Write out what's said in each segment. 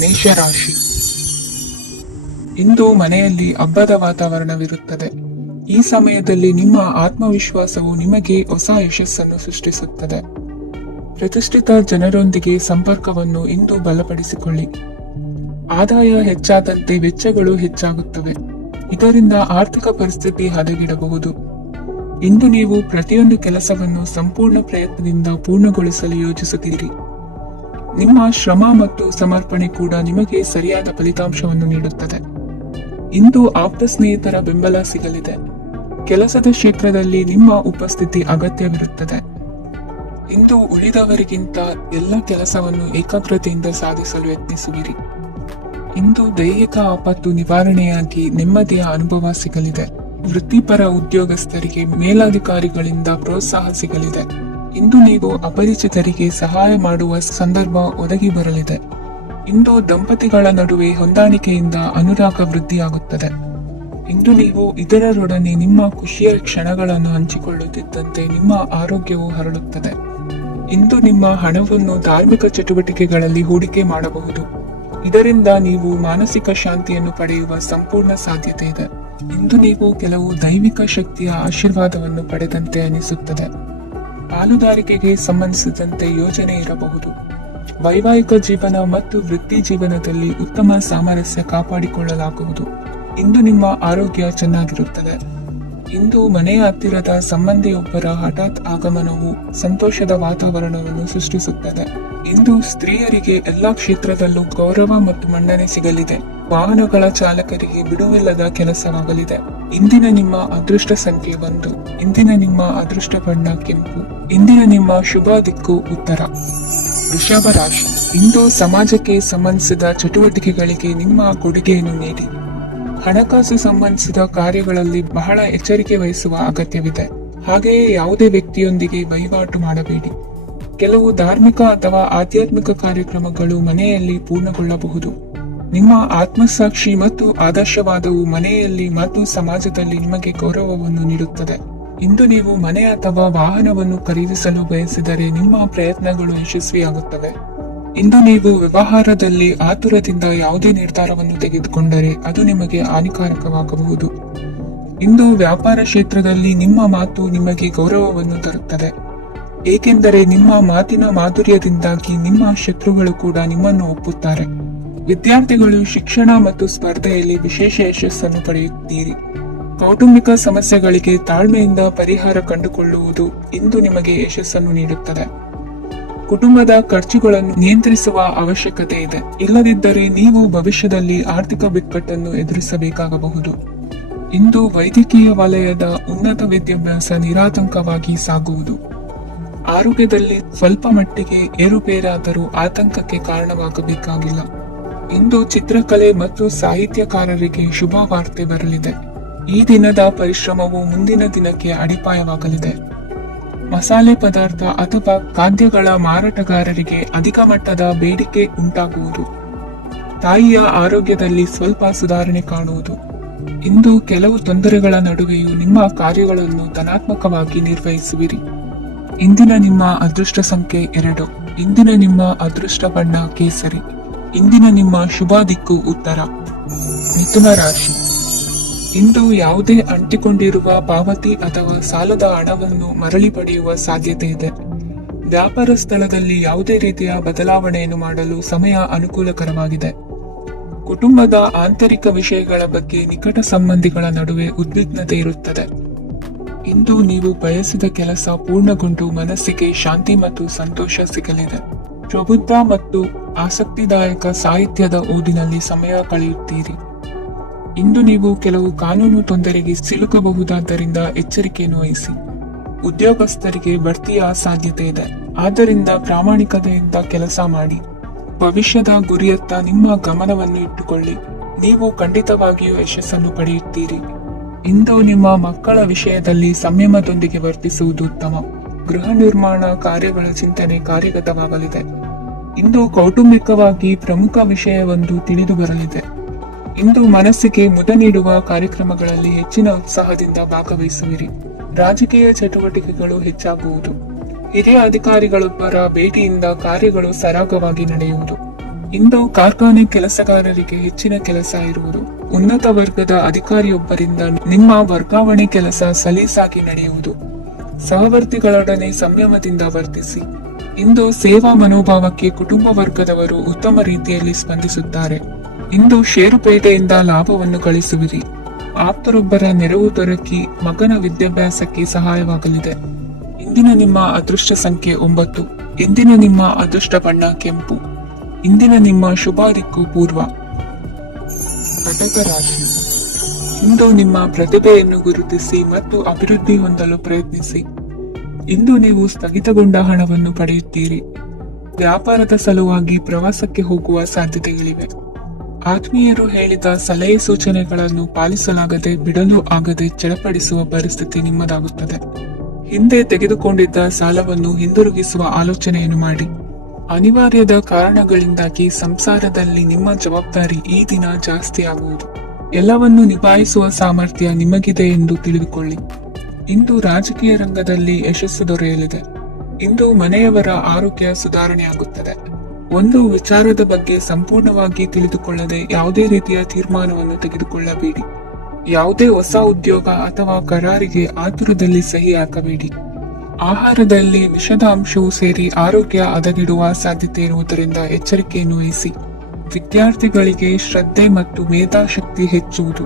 ಮೇಷರಾಶಿ. ಇಂದು ಮನೆಯಲ್ಲಿ ಹಬ್ಬದ ವಾತಾವರಣವಿರುತ್ತದೆ. ಈ ಸಮಯದಲ್ಲಿ ನಿಮ್ಮ ಆತ್ಮವಿಶ್ವಾಸವು ನಿಮಗೆ ಹೊಸ ಯಶಸ್ಸನ್ನು ಸೃಷ್ಟಿಸುತ್ತದೆ. ಪ್ರತಿಷ್ಠಿತ ಜನರೊಂದಿಗೆ ಸಂಪರ್ಕವನ್ನು ಇಂದು ಬಲಪಡಿಸಿಕೊಳ್ಳಿ. ಆದಾಯ ಹೆಚ್ಚಾದಂತೆ ವೆಚ್ಚಗಳು ಹೆಚ್ಚಾಗುತ್ತವೆ. ಇದರಿಂದ ಆರ್ಥಿಕ ಪರಿಸ್ಥಿತಿ ಹದಗೆಡಬಹುದು. ಇಂದು ನೀವು ಪ್ರತಿಯೊಂದು ಕೆಲಸವನ್ನು ಸಂಪೂರ್ಣ ಪ್ರಯತ್ನದಿಂದ ಪೂರ್ಣಗೊಳಿಸಲು ಯೋಜಿಸುತ್ತೀರಿ. ನಿಮ್ಮ ಶ್ರಮ ಮತ್ತು ಸಮರ್ಪಣೆ ಕೂಡ ನಿಮಗೆ ಸರಿಯಾದ ಫಲಿತಾಂಶವನ್ನು ನೀಡುತ್ತದೆ. ಇಂದು ಆಪ್ತ ಸ್ನೇಹಿತರ ಬೆಂಬಲ ಸಿಗಲಿದೆ. ಕೆಲಸದ ಕ್ಷೇತ್ರದಲ್ಲಿ ನಿಮ್ಮ ಉಪಸ್ಥಿತಿ ಅಗತ್ಯವಿರುತ್ತದೆ. ಇಂದು ಉಳಿದವರಿಗಿಂತ ಎಲ್ಲ ಕೆಲಸವನ್ನು ಏಕಾಗ್ರತೆಯಿಂದ ಸಾಧಿಸಲು ಯತ್ನಿಸುವಿರಿ. ಇಂದು ದೈಹಿಕ ಆಪತ್ತು ನಿವಾರಣೆಯಾಗಿ ನೆಮ್ಮದಿಯ ಅನುಭವ ಸಿಗಲಿದೆ. ವೃತ್ತಿಪರ ಉದ್ಯೋಗಸ್ಥರಿಗೆ ಮೇಲಾಧಿಕಾರಿಗಳಿಂದ ಪ್ರೋತ್ಸಾಹ ಸಿಗಲಿದೆ. ಇಂದು ನೀವು ಅಪರಿಚಿತರಿಗೆ ಸಹಾಯ ಮಾಡುವ ಸಂದರ್ಭ ಒದಗಿ ಬರಲಿದೆ. ಇಂದು ದಂಪತಿಗಳ ನಡುವೆ ಹೊಂದಾಣಿಕೆಯಿಂದ ಅನುರಾಗ ವೃದ್ಧಿಯಾಗುತ್ತದೆ. ಇಂದು ನೀವು ಇತರರೊಡನೆ ನಿಮ್ಮ ಖುಷಿಯ ಕ್ಷಣಗಳನ್ನು ಹಂಚಿಕೊಳ್ಳುತ್ತಿದ್ದಂತೆ ನಿಮ್ಮ ಆರೋಗ್ಯವು ಹರಡುತ್ತದೆ. ಇಂದು ನಿಮ್ಮ ಹಣವನ್ನು ಧಾರ್ಮಿಕ ಚಟುವಟಿಕೆಗಳಲ್ಲಿ ಹೂಡಿಕೆ ಮಾಡಬಹುದು. ಇದರಿಂದ ನೀವು ಮಾನಸಿಕ ಶಾಂತಿಯನ್ನು ಪಡೆಯುವ ಸಂಪೂರ್ಣ ಸಾಧ್ಯತೆ ಇದೆ. ಇಂದು ನೀವು ಕೆಲವು ದೈವಿಕ ಶಕ್ತಿಯ ಆಶೀರ್ವಾದವನ್ನು ಪಡೆದಂತೆ ಅನಿಸುತ್ತದೆ. ಪಾಲುದಾರಿಕೆಗೆ ಸಂಬಂಧಿಸಿದಂತೆ ಯೋಜನೆ ಇರಬಹುದು. ವೈವಾಹಿಕ ಜೀವನ ಮತ್ತು ವೃತ್ತಿ ಜೀವನದಲ್ಲಿ ಉತ್ತಮ ಸಾಮರಸ್ಯ ಕಾಪಾಡಿಕೊಳ್ಳಲಾಗುವುದು. ಇಂದು ನಿಮ್ಮ ಆರೋಗ್ಯ ಚೆನ್ನಾಗಿರುತ್ತದೆ. ಇಂದು ಮನೆಯ ಹತ್ತಿರದ ಸಂಬಂಧಿಯೊಬ್ಬರ ಹಠಾತ್ ಆಗಮನವು ಸಂತೋಷದ ವಾತಾವರಣವನ್ನು ಸೃಷ್ಟಿಸುತ್ತದೆ. ಇಂದು ಸ್ತ್ರೀಯರಿಗೆ ಎಲ್ಲಾ ಕ್ಷೇತ್ರದಲ್ಲೂ ಗೌರವ ಮತ್ತು ಮನ್ನಣೆ ಸಿಗಲಿದೆ. ವಾಹನಗಳ ಚಾಲಕರಿಗೆ ಬಿಡುವಿಲ್ಲದ ಕೆಲಸವಾಗಲಿದೆ. ಇಂದಿನ ನಿಮ್ಮ ಅದೃಷ್ಟ ಸಂಖ್ಯೆ 1. ಇಂದಿನ ನಿಮ್ಮ ಅದೃಷ್ಟ ಬಣ್ಣ ಕೆಂಪು. ಇಂದಿನ ನಿಮ್ಮ ಶುಭ ದಿಕ್ಕು ಉತ್ತರ. ವೃಷಭ ರಾಶಿ. ಇಂದು ಸಮಾಜಕ್ಕೆ ಸಂಬಂಧಿಸಿದ ಚಟುವಟಿಕೆಗಳಿಗೆ ನಿಮ್ಮ ಕೊಡುಗೆಯನ್ನು ನೀಡಿ. ಹಣಕಾಸು ಸಂಬಂಧಿಸಿದ ಕಾರ್ಯಗಳಲ್ಲಿ ಬಹಳ ಎಚ್ಚರಿಕೆ ವಹಿಸುವ ಅಗತ್ಯವಿದೆ. ಹಾಗೆಯೇ ಯಾವುದೇ ವ್ಯಕ್ತಿಯೊಂದಿಗೆ ವಹಿವಾಟು ಮಾಡಬೇಡಿ. ಕೆಲವು ಧಾರ್ಮಿಕ ಅಥವಾ ಆಧ್ಯಾತ್ಮಿಕ ಕಾರ್ಯಕ್ರಮಗಳು ಮನೆಯಲ್ಲಿ ಪೂರ್ಣಗೊಳ್ಳಬಹುದು. ನಿಮ್ಮ ಆತ್ಮಸಾಕ್ಷಿ ಮತ್ತು ಆದರ್ಶವಾದವು ಮನೆಯಲ್ಲಿ ಮತ್ತು ಸಮಾಜದಲ್ಲಿ ನಿಮಗೆ ಗೌರವವನ್ನು ನೀಡುತ್ತದೆ. ಇಂದು ನೀವು ಮನೆ ಅಥವಾ ವಾಹನವನ್ನು ಖರೀದಿಸಲು ಬಯಸಿದರೆ ನಿಮ್ಮ ಪ್ರಯತ್ನಗಳು ಯಶಸ್ವಿಯಾಗುತ್ತವೆ. ಇಂದು ನೀವು ವ್ಯವಹಾರದಲ್ಲಿ ಆತುರದಿಂದ ಯಾವುದೇ ನಿರ್ಧಾರವನ್ನು ತೆಗೆದುಕೊಂಡರೆ ಅದು ನಿಮಗೆ ಹಾನಿಕಾರಕವಾಗಬಹುದು. ಇಂದು ವ್ಯಾಪಾರ ಕ್ಷೇತ್ರದಲ್ಲಿ ನಿಮ್ಮ ಮಾತು ನಿಮಗೆ ಗೌರವವನ್ನು ತರುತ್ತದೆ, ಏಕೆಂದರೆ ನಿಮ್ಮ ಮಾತಿನ ಮಾಧುರ್ಯದಿಂದಾಗಿ ನಿಮ್ಮ ಶತ್ರುಗಳು ಕೂಡ ನಿಮ್ಮನ್ನು ಒಪ್ಪುತ್ತಾರೆ. ವಿದ್ಯಾರ್ಥಿಗಳು ಶಿಕ್ಷಣ ಮತ್ತು ಸ್ಪರ್ಧೆಯಲ್ಲಿ ವಿಶೇಷ ಯಶಸ್ಸನ್ನು ಪಡೆಯುತ್ತೀರಿ. ಕೌಟುಂಬಿಕ ಸಮಸ್ಯೆಗಳಿಗೆ ತಾಳ್ಮೆಯಿಂದ ಪರಿಹಾರ ಕಂಡುಕೊಳ್ಳುವುದು ಇಂದು ನಿಮಗೆ ಯಶಸ್ಸನ್ನು ನೀಡುತ್ತದೆ. ಕುಟುಂಬದ ಖರ್ಚುಗಳನ್ನು ನಿಯಂತ್ರಿಸುವ ಅವಶ್ಯಕತೆ ಇದೆ. ಇಲ್ಲದಿದ್ದರೆ ನೀವು ಭವಿಷ್ಯದಲ್ಲಿ ಆರ್ಥಿಕ ಬಿಕ್ಕಟ್ಟನ್ನು ಎದುರಿಸಬೇಕಾಗಬಹುದು. ಇಂದು ವೈದ್ಯಕೀಯ ವಲಯದ ಉನ್ನತ ವಿದ್ಯಾಭ್ಯಾಸ ನಿರಾತಂಕವಾಗಿ ಸಾಗುವುದು. ಆರೋಗ್ಯದಲ್ಲಿ ಸ್ವಲ್ಪ ಮಟ್ಟಿಗೆ ಏರುಪೇರಾದರೂ ಆತಂಕಕ್ಕೆ ಕಾರಣವಾಗಬೇಕಾಗಿಲ್ಲ. ಇಂದು ಚಿತ್ರಕಲೆ ಮತ್ತು ಸಾಹಿತ್ಯಕಾರರಿಗೆ ಶುಭ ವಾರ್ತೆ ಬರಲಿದೆ. ಈ ದಿನದ ಪರಿಶ್ರಮವು ಮುಂದಿನ ದಿನಕ್ಕೆ ಅಡಿಪಾಯವಾಗಲಿದೆ. ಮಸಾಲೆ ಪದಾರ್ಥ ಅಥವಾ ಖಾದ್ಯಗಳ ಮಾರಾಟಗಾರರಿಗೆ ಅಧಿಕ ಮಟ್ಟದ ಬೇಡಿಕೆ ಉಂಟಾಗುವುದು. ತಾಯಿಯ ಆರೋಗ್ಯದಲ್ಲಿ ಸ್ವಲ್ಪ ಸುಧಾರಣೆ ಕಾಣುವುದು. ಇಂದು ಕೆಲವು ತೊಂದರೆಗಳ ನಡುವೆಯೂ ನಿಮ್ಮ ಕಾರ್ಯಗಳನ್ನು ಧನಾತ್ಮಕವಾಗಿ ನಿರ್ವಹಿಸುವಿರಿ. ಇಂದಿನ ನಿಮ್ಮ ಅದೃಷ್ಟ ಸಂಖ್ಯೆ 2. ಇಂದಿನ ನಿಮ್ಮ ಅದೃಷ್ಟ ಬಣ್ಣ ಕೇಸರಿ. ಇಂದಿನ ನಿಮ್ಮ ಶುಭ ದಿಕ್ಕು ಉತ್ತರ. ಮಿಥುನ ರಾಶಿ. ಇಂದು ಯಾವುದೇ ಅಂಟಿಕೊಂಡಿರುವ ಪಾವತಿ ಅಥವಾ ಸಾಲದ ಹಣವನ್ನು ಮರಳಿ ಪಡೆಯುವ ಸಾಧ್ಯತೆ ಇದೆ. ವ್ಯಾಪಾರ ಸ್ಥಳದಲ್ಲಿ ಯಾವುದೇ ರೀತಿಯ ಬದಲಾವಣೆಯನ್ನು ಮಾಡಲು ಸಮಯ ಅನುಕೂಲಕರವಾಗಿದೆ. ಕುಟುಂಬದ ಆಂತರಿಕ ವಿಷಯಗಳ ಬಗ್ಗೆ ನಿಕಟ ಸಂಬಂಧಿಗಳ ನಡುವೆ ಉದ್ವಿಗ್ನತೆ ಇರುತ್ತದೆ. ಇಂದು ನೀವು ಬಯಸಿದ ಕೆಲಸ ಪೂರ್ಣಗೊಂಡು ಮನಸ್ಸಿಗೆ ಶಾಂತಿ ಮತ್ತು ಸಂತೋಷ ಸಿಗಲಿದೆ. ಪ್ರಬುದ್ಧ ಮತ್ತು ಆಸಕ್ತಿದಾಯಕ ಸಾಹಿತ್ಯದ ಓದಿನಲ್ಲಿ ಸಮಯ ಕಳೆಯುತ್ತೀರಿ. ಇಂದು ನೀವು ಕೆಲವು ಕಾನೂನು ತೊಂದರೆಗೆ ಸಿಲುಕಬಹುದಾದ್ದರಿಂದ ಎಚ್ಚರಿಕೆಯನ್ನು ವಹಿಸಿ. ಉದ್ಯೋಗಸ್ಥರಿಗೆ ಬಡ್ತಿಯ ಸಾಧ್ಯತೆ ಇದೆ, ಆದ್ದರಿಂದ ಪ್ರಾಮಾಣಿಕತೆಯಿಂದ ಕೆಲಸ ಮಾಡಿ. ಭವಿಷ್ಯದ ಗುರಿಯತ್ತ ನಿಮ್ಮ ಗಮನವನ್ನು ಇಟ್ಟುಕೊಳ್ಳಿ. ನೀವು ಖಂಡಿತವಾಗಿಯೂ ಯಶಸ್ಸನ್ನು ಪಡೆಯುತ್ತೀರಿ. ಇಂದು ನಿಮ್ಮ ಮಕ್ಕಳ ವಿಷಯದಲ್ಲಿ ಸಂಯಮದೊಂದಿಗೆ ವರ್ತಿಸುವುದು ಉತ್ತಮ. ಗೃಹ ನಿರ್ಮಾಣ ಕಾರ್ಯಗಳ ಚಿಂತನೆ ಕಾರ್ಯಗತವಾಗಲಿದೆ. ಇಂದು ಕೌಟುಂಬಿಕವಾಗಿ ಪ್ರಮುಖ ವಿಷಯವೊಂದು ತಿಳಿದು ಬರಲಿದೆ. ಇಂದು ಮನಸ್ಸಿಗೆ ಮುದ ನೀಡುವ ಕಾರ್ಯಕ್ರಮಗಳಲ್ಲಿ ಹೆಚ್ಚಿನ ಉತ್ಸಾಹದಿಂದ ಭಾಗವಹಿಸುವಿರಿ. ರಾಜಕೀಯ ಚಟುವಟಿಕೆಗಳು ಹೆಚ್ಚಾಗುವುದು. ಹಿರಿಯ ಅಧಿಕಾರಿಗಳೊಬ್ಬರ ಭೇಟಿಯಿಂದ ಕಾರ್ಯಗಳು ಸರಾಗವಾಗಿ ನಡೆಯುವುದು. ಇಂದು ಕಾರ್ಖಾನೆ ಕೆಲಸಗಾರರಿಗೆ ಹೆಚ್ಚಿನ ಕೆಲಸ ಇರುವುದು. ಉನ್ನತ ವರ್ಗದ ಅಧಿಕಾರಿಯೊಬ್ಬರಿಂದ ನಿಮ್ಮ ವರ್ಗಾವಣೆ ಕೆಲಸ ಸಲೀಸಾಗಿ ನಡೆಯುವುದು. ಸಹವರ್ತಿಗಳೊಡನೆ ಸಂಯಮದಿಂದ ವರ್ತಿಸಿ. ಇಂದು ಸೇವಾ ಮನೋಭಾವಕ್ಕೆ ಕುಟುಂಬ ವರ್ಗದವರು ಉತ್ತಮ ರೀತಿಯಲ್ಲಿ ಸ್ಪಂದಿಸುತ್ತಾರೆ. ಇಂದು ಷೇರುಪೇಟೆಯಿಂದ ಲಾಭವನ್ನು ಗಳಿಸುವಿರಿ. ಆಪ್ತರೊಬ್ಬರ ನೆರವು ದೊರಕಿ ಮಗನ ವಿದ್ಯಾಭ್ಯಾಸಕ್ಕೆ ಸಹಾಯವಾಗಲಿದೆ. ಇಂದಿನ ನಿಮ್ಮ ಅದೃಷ್ಟ ಸಂಖ್ಯೆ 9. ಇಂದಿನ ನಿಮ್ಮ ಅದೃಷ್ಟ ಬಣ್ಣ ಕೆಂಪು. ಇಂದಿನ ನಿಮ್ಮ ಶುಭ ದಿಕ್ಕು ಪೂರ್ವ. ಕಟಕ ರಾಶಿ. ಇಂದು ನಿಮ್ಮ ಪ್ರತಿಭೆಯನ್ನು ಗುರುತಿಸಿ ಮತ್ತು ಅಭಿವೃದ್ಧಿ ಹೊಂದಲು ಪ್ರಯತ್ನಿಸಿ. ಇಂದು ನೀವು ಸ್ಥಗಿತಗೊಂಡ ಹಣವನ್ನು ಪಡೆಯುತ್ತೀರಿ. ವ್ಯಾಪಾರದ ಸಲುವಾಗಿ ಪ್ರವಾಸಕ್ಕೆ ಹೋಗುವ ಸಾಧ್ಯತೆಗಳಿವೆ. ಆತ್ಮೀಯರು ಹೇಳಿದ ಸಲಹೆ ಸೂಚನೆಗಳನ್ನು ಪಾಲಿಸಲಾಗದೆ ಬಿಡಲು ಆಗದೆ ಚಡಪಡಿಸುವ ಪರಿಸ್ಥಿತಿ ನಿಮ್ಮದಾಗುತ್ತದೆ. ಹಿಂದೆ ತೆಗೆದುಕೊಂಡಿದ್ದ ಸಾಲವನ್ನು ಹಿಂದಿರುಗಿಸುವ ಆಲೋಚನೆಯನ್ನು ಮಾಡಿ. ಅನಿವಾರ್ಯದ ಕಾರಣಗಳಿಂದಾಗಿ ಸಂಸಾರದಲ್ಲಿ ನಿಮ್ಮ ಜವಾಬ್ದಾರಿ ಈ ದಿನ ಜಾಸ್ತಿ ಆಗುವುದು. ಎಲ್ಲವನ್ನು ನಿಭಾಯಿಸುವ ಸಾಮರ್ಥ್ಯ ನಿಮಗಿದೆ ಎಂದು ತಿಳಿದುಕೊಳ್ಳಿ. ಇಂದು ರಾಜಕೀಯ ರಂಗದಲ್ಲಿ ಯಶಸ್ಸು ದೊರೆಯಲಿದೆ. ಇಂದು ಮನೆಯವರ ಆರೋಗ್ಯ ಸುಧಾರಣೆಯಾಗುತ್ತದೆ. ಒಂದು ವಿಚಾರದ ಬಗ್ಗೆ ಸಂಪೂರ್ಣವಾಗಿ ತಿಳಿದುಕೊಳ್ಳದೆ ಯಾವುದೇ ರೀತಿಯ ತೀರ್ಮಾನವನ್ನು ತೆಗೆದುಕೊಳ್ಳಬೇಡಿ. ಯಾವುದೇ ಹೊಸ ಉದ್ಯೋಗ ಅಥವಾ ಕರಾರಿಗೆ ಆತುರದಲ್ಲಿ ಸಹಿ ಹಾಕಬೇಡಿ. ಆಹಾರದಲ್ಲಿ ವಿಷದ ಅಂಶವು ಸೇರಿ ಆರೋಗ್ಯ ಹದಗೆಡುವ ಸಾಧ್ಯತೆ ಇರುವುದರಿಂದ ಎಚ್ಚರಿಕೆಯನ್ನು ವಹಿಸಿ. ವಿದ್ಯಾರ್ಥಿಗಳಿಗೆ ಶ್ರದ್ಧೆ ಮತ್ತು ಮೇಧಾಶಕ್ತಿ ಹೆಚ್ಚುವುದು.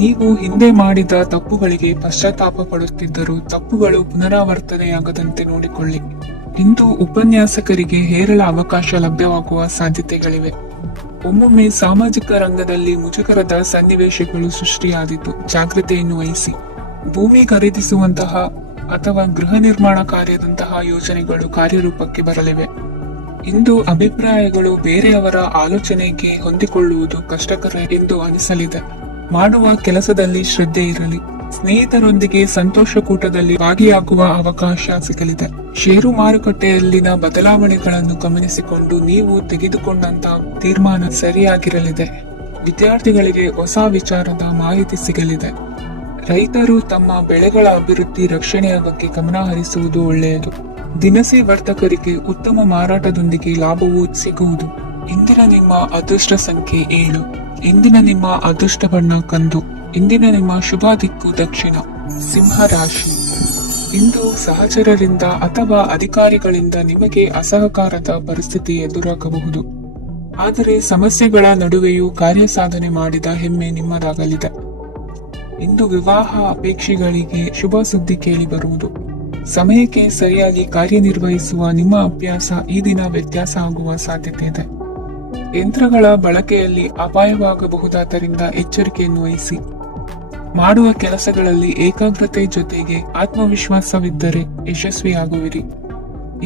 ನೀವು ಹಿಂದೆ ಮಾಡಿದ ತಪ್ಪುಗಳಿಗೆ ಪಶ್ಚಾತ್ತಾಪ ಪಡುತ್ತಿದ್ದರೂ ತಪ್ಪುಗಳು ಪುನರಾವರ್ತನೆಯಾಗದಂತೆ ನೋಡಿಕೊಳ್ಳಿ. ಇಂದು ಉಪನ್ಯಾಸಕರಿಗೆ ಹೇರಳ ಅವಕಾಶ ಲಭ್ಯವಾಗುವ ಸಾಧ್ಯತೆಗಳಿವೆ. ಒಮ್ಮೊಮ್ಮೆ ಸಾಮಾಜಿಕ ರಂಗದಲ್ಲಿ ಮುಜುಗರದ ಸನ್ನಿವೇಶಗಳು ಸೃಷ್ಟಿಯಾದಿತು. ಜಾಗ್ರತೆಯನ್ನು ವಹಿಸಿ. ಭೂಮಿ ಖರೀದಿಸುವಂತಹ ಅಥವಾ ಗೃಹ ನಿರ್ಮಾಣ ಕಾರ್ಯದಂತಹ ಯೋಜನೆಗಳು ಕಾರ್ಯರೂಪಕ್ಕೆ ಬರಲಿವೆ. ಇಂದು ಅಭಿಪ್ರಾಯಗಳು ಬೇರೆಯವರ ಆಲೋಚನೆಗೆ ಹೊಂದಿಕೊಳ್ಳುವುದು ಕಷ್ಟಕರ ಎಂದು ಅನಿಸಲಿದೆ. ಮಾಡುವ ಕೆಲಸದಲ್ಲಿ ಶ್ರದ್ಧೆ ಇರಲಿ. ಸ್ನೇಹಿತರೊಂದಿಗೆ ಸಂತೋಷಕೂಟದಲ್ಲಿ ಭಾಗಿಯಾಗುವ ಅವಕಾಶ ಸಿಗಲಿದೆ. ಷೇರು ಮಾರುಕಟ್ಟೆಯಲ್ಲಿನ ಬದಲಾವಣೆಗಳನ್ನು ಗಮನಿಸಿಕೊಂಡು ನೀವು ತೆಗೆದುಕೊಂಡಂತಹ ತೀರ್ಮಾನ ಸರಿಯಾಗಿರಲಿದೆ. ವಿದ್ಯಾರ್ಥಿಗಳಿಗೆ ಹೊಸ ವಿಚಾರದ ಮಾಹಿತಿ ಸಿಗಲಿದೆ. ರೈತರು ತಮ್ಮ ಬೆಳೆಗಳ ಅಭಿವೃದ್ಧಿ ರಕ್ಷಣೆಯ ಬಗ್ಗೆ ಗಮನ ಹರಿಸುವುದು ಒಳ್ಳೆಯದು. ದಿನಸಿ ವರ್ತಕರಿಗೆ ಉತ್ತಮ ಮಾರಾಟದೊಂದಿಗೆ ಲಾಭವೂ ಸಿಗುವುದು. ಇಂದಿನ ನಿಮ್ಮ ಅದೃಷ್ಟ ಸಂಖ್ಯೆ 7. ಇಂದಿನ ನಿಮ್ಮ ಅದೃಷ್ಟ ಬಣ್ಣ ಕಂದು. ಇಂದಿನ ನಿಮ್ಮ ಶುಭ ದಿಕ್ಕು ದಕ್ಷಿಣ. ಸಿಂಹ ರಾಶಿ. ಇಂದು ಸಹಚರರಿಂದ ಅಥವಾ ಅಧಿಕಾರಿಗಳಿಂದ ನಿಮಗೆ ಅಸಹಕಾರದ ಪರಿಸ್ಥಿತಿ ಎದುರಾಗಬಹುದು. ಆದರೆ ಸಮಸ್ಯೆಗಳ ನಡುವೆಯೂ ಕಾರ್ಯಸಾಧನೆ ಮಾಡಿದ ಹೆಮ್ಮೆ ನಿಮ್ಮದಾಗಲಿದೆ. ಇಂದು ವಿವಾಹ ಅಪೇಕ್ಷೆಗಳಿಗೆ ಶುಭ ಸುದ್ದಿ ಕೇಳಿ ಬರುವುದು. ಸಮಯಕ್ಕೆ ಸರಿಯಾಗಿ ಕಾರ್ಯನಿರ್ವಹಿಸುವ ನಿಮ್ಮ ಅಭ್ಯಾಸ ಈ ದಿನ ವ್ಯತ್ಯಾಸ ಆಗುವ ಸಾಧ್ಯತೆ ಇದೆ. ಯಂತ್ರಗಳ ಬಳಕೆಯಲ್ಲಿ ಅಪಾಯವಾಗಬಹುದಾದ್ದರಿಂದ ಎಚ್ಚರಿಕೆಯನ್ನು ವಹಿಸಿ. ಮಾಡುವ ಕೆಲಸಗಳಲ್ಲಿ ಏಕಾಗ್ರತೆ ಜೊತೆಗೆ ಆತ್ಮವಿಶ್ವಾಸವಿದ್ದರೆ ಯಶಸ್ವಿಯಾಗುವಿರಿ.